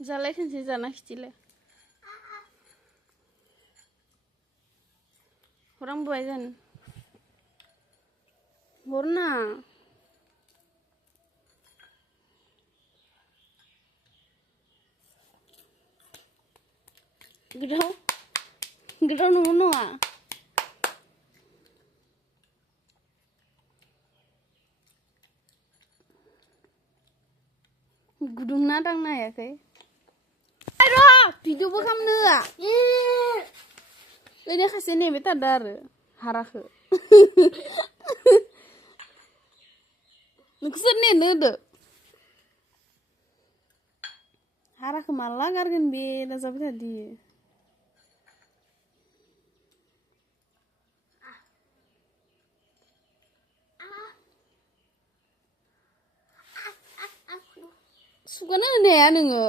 जालाय खनसे जाना खिथिलाय हरांबोबाय जानो हरना गोदाव नंगौ नङा गुदुं ना दांनो हायाखै र' भिडिअबो खालामनो होआ ओरैनो खासे नेबाय थादो आरो हाराखो नोंसोर नेनो होदो हाराखो माला गारगोन बे नाजाबाय थादि सुगानो होनो हाया नोङो